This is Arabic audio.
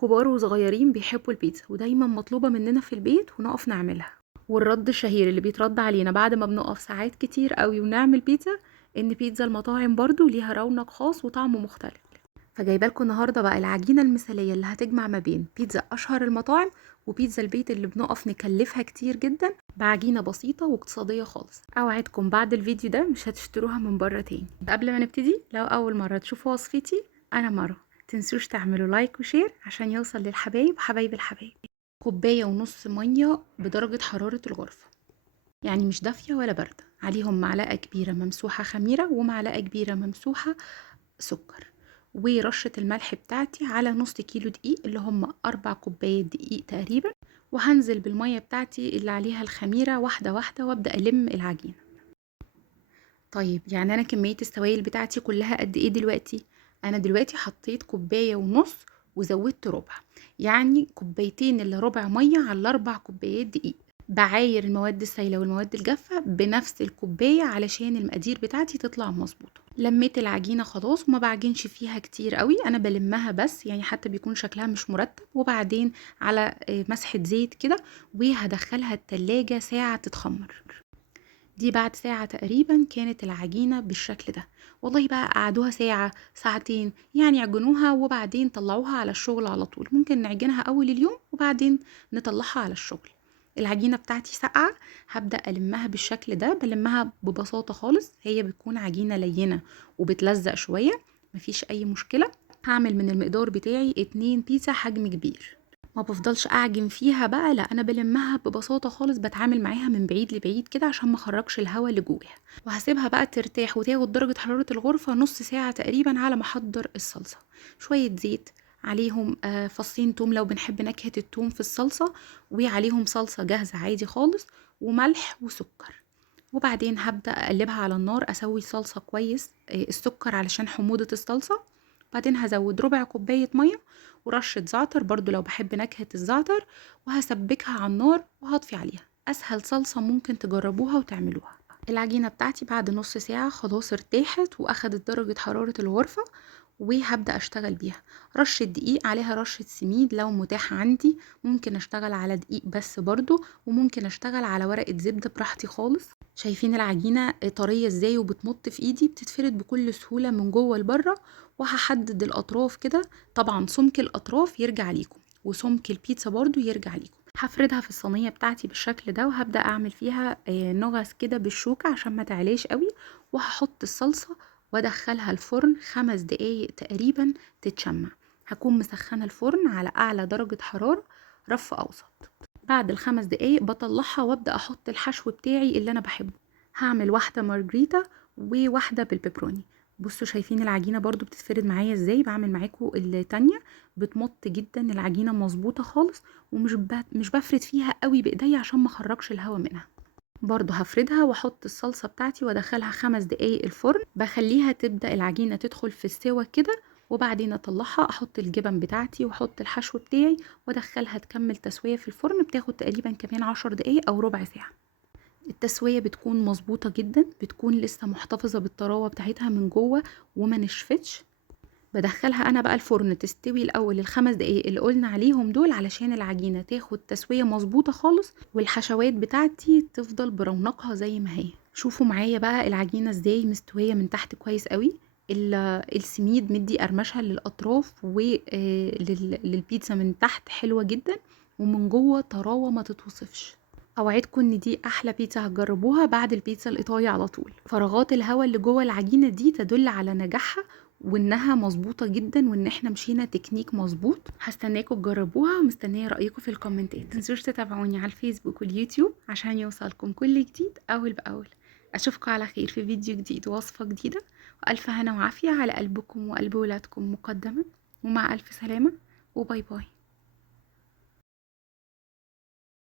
كبار وصغيرين بيحبوا البيتزا ودايما مطلوبة مننا في البيت ونقف نعملها. والرد الشهير اللي بيترد علينا بعد ما بنقف ساعات كتير قوي ونعمل بيتزا ان بيتزا المطاعم برضو ليها رونق خاص وطعم مختلف. فجايبه لكم النهارده بقى العجينه المثاليه اللي هتجمع ما بين بيتزا اشهر المطاعم وبيتزا البيت اللي بنقف نكلفها كتير جدا بعجينه بسيطه واقتصاديه خالص. اوعدكم بعد الفيديو ده مش هتشتروها من بره تاني. قبل ما نبتدي، لو اول مره تشوفوا وصفتي، انا مروه. تنسوش تعملوا لايك وشير عشان يوصل للحبايب حبايب الحبايب. كوبايه ونص ميه بدرجه حراره الغرفه، يعني مش دافيه ولا بارده، عليهم معلقه كبيره ممسوحه خميره ومعلقه كبيره ممسوحه سكر، ورشة الملح بتاعتي على نص كيلو دقيق اللي هم 4 كوبايات دقيق تقريبا. وهنزل بالمية بتاعتي اللي عليها الخميرة واحدة واحدة وابدأ ألم العجينة. طيب يعني أنا كمية السوائل بتاعتي كلها قد ايه دلوقتي؟ أنا دلوقتي حطيت كوباية ونص وزودت ربع، يعني كوبايتين إلا ربع مية على 4 كوبايات دقيق. بعاير المواد السائلة والمواد الجافة بنفس الكوباية علشان المقادير بتاعتي تطلع مظبوطة. لميت العجينة خلاص وما بعجنش فيها كتير قوي، انا بلمها بس يعني حتى بيكون شكلها مش مرتب، وبعدين على مسحة زيت كده وهدخلها التلاجة ساعة تتخمر. دي بعد ساعة تقريبا كانت العجينة بالشكل ده. والله بقى قعدوها ساعة ساعتين يعني عجنوها وبعدين طلعوها على الشغل على طول. ممكن نعجنها اول اليوم وبعدين نطلعها على الشغل. العجينة بتاعتي ساقعة، هبدأ ألمها بالشكل ده. بلمها ببساطة خالص، هي بتكون عجينة لينة وبتلزق شوية، مفيش أي مشكلة. هعمل من المقدار بتاعي 2 بيتزا حجم كبير. ما بفضلش اعجن فيها بقى، لا انا بلمها ببساطه خالص، بتعامل معاها من بعيد لبعيد كده عشان ما اخرجش الهواء اللي جواها. وهسيبها بقى ترتاح وتاخد درجه حراره الغرفه نص ساعه تقريبا على ما احضر الصلصه. شويه زيت عليهم فصين توم لو بنحب نكهه التوم في الصلصه، وعليهم صلصه جاهزه عادي خالص، وملح وسكر. وبعدين هبدأ أقلبها على النار، أسوي صلصة كويس، السكر علشان حموضة الصلصة. بعدين هزود ربع كوباية مية ورشة زعتر برضو لو بحب نكهة الزعتر، وهسبكها على النار وهطفي عليها. أسهل صلصة ممكن تجربوها وتعملوها. العجينة بتاعتي بعد نص ساعة خلاص ارتاحت وأخدت درجة حرارة الغرفة، وهبدأ أشتغل بيها. رشة دقيق عليها رشة سميد لو متاح عندي، ممكن أشتغل على دقيق بس برضو، وممكن أشتغل على ورقة زبدة براحتي خالص. شايفين العجينة طرية ازاي وبتمط في ايدي، بتتفرد بكل سهولة من جوه لبره. وهحدد الأطراف كده، طبعا سمك الأطراف يرجع ليكم وسمك البيتزا برضو يرجع ليكم. هفردها في الصينية بتاعتي بالشكل ده، وهبدأ أعمل فيها نغز كده بالشوكة عشان ما تعليش قوي. وهحط الصلصة وادخلها الفرن 5 دقايق تقريبا تتشمع. هكون مسخنة الفرن على أعلى درجة حرارة، رف أوسط. بعد ال5 دقايق بطلعها وابدأ أحط الحشو بتاعي اللي أنا بحبه. هعمل واحدة مارجريتا وواحدة بالبيبروني. بصوا شايفين العجينة برضو بتتفرد معايا ازاي، بعمل معاكم التانية بتمط جدا، العجينة مظبوطة خالص، ومش مش بفرد فيها قوي بايديا عشان ما اخرجش الهواء منها. برضو هفردها واحط الصلصة بتاعتي وادخلها 5 دقايق الفرن، بخليها تبدأ العجينة تدخل في السوا كده. وبعدين اطلعها احط الجبن بتاعتي واحط الحشو بتاعي وادخلها تكمل تسوية في الفرن، بتاخد تقريبا كمان 10 دقايق او ربع ساعة. التسوية بتكون مظبوطة جدا، بتكون لسه محتفظة بالطراوة بتاعتها من جوه وما نشفتش. بدخلها انا بقى الفرن تستوي الاول ال5 دقايق اللي قلنا عليهم دول علشان العجينة تاخد تسوية مظبوطة خالص، والحشوات بتاعتي تفضل برونقها زي ما هي. شوفوا معايا بقى العجينة ازاي مستوية من تحت كويس قوي. السميد مدي قرمشة للاطراف وللبيتزا من تحت حلوة جدا، ومن جوه طراوة ما تتوصفش. اوعدكم ان دي احلى بيتزا هتجربوها بعد البيتزا الايطالي على طول. فراغات الهواء اللي جوه العجينه دي تدل على نجاحها وانها مظبوطه جدا، وان احنا مشينا تكنيك مظبوط. هستناكم تجربوها ومستنيه رايكم في الكومنتات. متنسوش تتابعوني على الفيسبوك واليوتيوب عشان يوصلكم كل جديد اول باول. اشوفكم على خير في فيديو جديد ووصفه جديده، والف هنا وعافيه على قلبكم وقلب ولادكم مقدما، ومع الف سلامه، وباي باي.